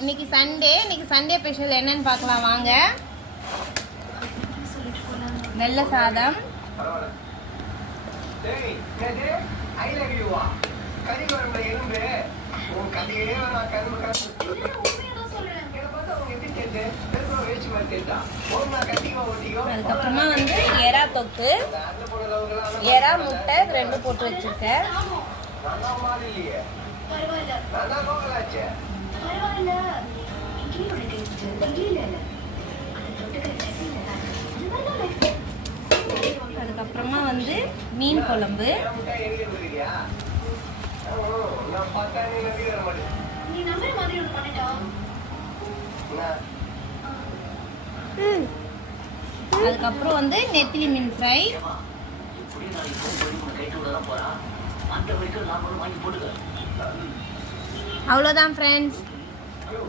இன்னைக்கு Sunday special என்னன்னு பார்க்கலாம் வாங்க. வெள்ளை சாதம், அதுக்கப்புறமா வந்து எறா தொக்கு, எறா முட்டை ரெண்டு போட்டு வச்சிருக்கேன். அதுக்கப்புறமா வந்து மீன் குழம்பு, அதுக்கப்புறம் வந்து நெத்திலி மீன் ஃப்ரை. அவ்வளோதான் ஃப்ரெண்ட்ஸ்.